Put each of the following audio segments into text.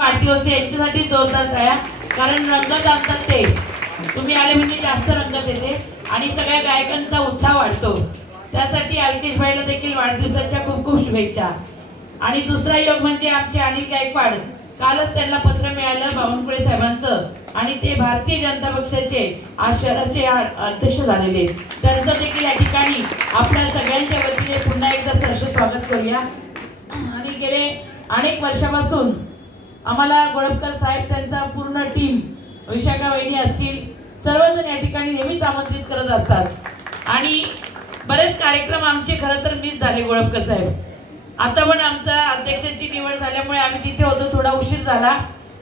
वाढदिवस यांच्यासाठी जोरदार टाळ्या, कारण रंगत आणतात ते. तुम्ही आले म्हणजे जास्त रंगत येते आणि सगळ्या गायकांचा उत्साह वाढतो. त्यासाठी अलकेशबाईला देखील वाढदिवसाच्या खूप खूप शुभेच्छा. आणि दुसरा योग म्हणजे आमचे अनिल गायकवाड. कालच त्यांना पत्र मिळालं बावनकुळे साहेबांचं आणि ते भारतीय जनता पक्षाचे आज शहराचे अध्यक्ष झालेले. त्यांचं देखील या ठिकाणी आपल्या सगळ्यांच्या वतीने पुन्हा एकदा सहर्ष स्वागत करूया. आणि गेले अनेक वर्षापासून आम्हाला गोळपकर साहेब, त्यांचा पूर्ण टीम, विशाखा वहिनी असतील, सर्वजण या ठिकाणी नेहमीच आमंत्रित करत असतात. आणि बरेच कार्यक्रम आमचे खरं तर मिस झाले गोळपकर साहेब. आता पण आमचा अध्यक्षाची निवड झाल्यामुळे आम्ही तिथे होतो, थोडा उशीर झाला,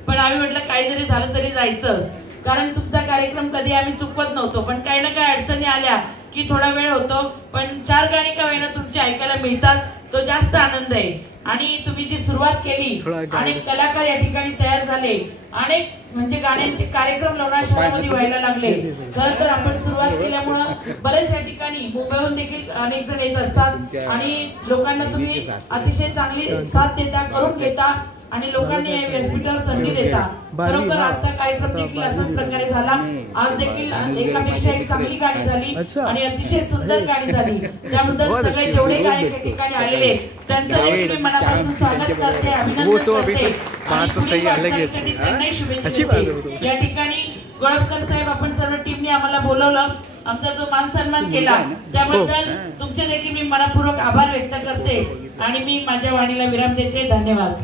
पण आम्ही म्हटलं काही जरी झालं तरी जायचं, कारण तुमचा कार्यक्रम कधी आम्ही चुकवत नव्हतो. पण काही ना काही अडचणी आल्या की थोडा वेळ होतो, पण 4 गाणी का वेळेला तुमची ऐकायला मिळतात, तो जास्त आनंद आहे. आणि तुम्ही जी सुरुवात केली, अनेक कलाकार या ठिकाणी तयार झाले, अनेक म्हणजे गाण्यांचे कार्यक्रम लोणार शहरामध्ये व्हायला लागले. खरं तर आपण सुरुवात केल्यामुळं बरेच या ठिकाणी मुंबईहून देखील अनेक जण येत असतात आणि लोकांना तुम्ही अतिशय चांगली साथ देता, करून घेता आणि लोकांनी या व्यासपीठावर संधी देता. बरोबर आजचा कार्यक्रम देखील अशाच प्रकारे झाला. आज देखील एकापेक्षा एक चांगली गाणी झाली आणि अतिशय सुंदर गाणी झाली. त्याबद्दल सगळे जेवढे गायक या ठिकाणी आलेले त्यांचं देखील मी मनापासून स्वागत करते, अभिनंदन करते आणि त्यांनाही शुभेच्छा देते. या ठिकाणी गोळपकर साहेब, आपण सर्व टीमने आम्हाला बोलवलं, आमचा जो मान सन्मान केला त्याबद्दल तुमचे देखील मी मनपूर्वक आभार व्यक्त करते आणि मी माझ्या वाणीला विराम देते. धन्यवाद.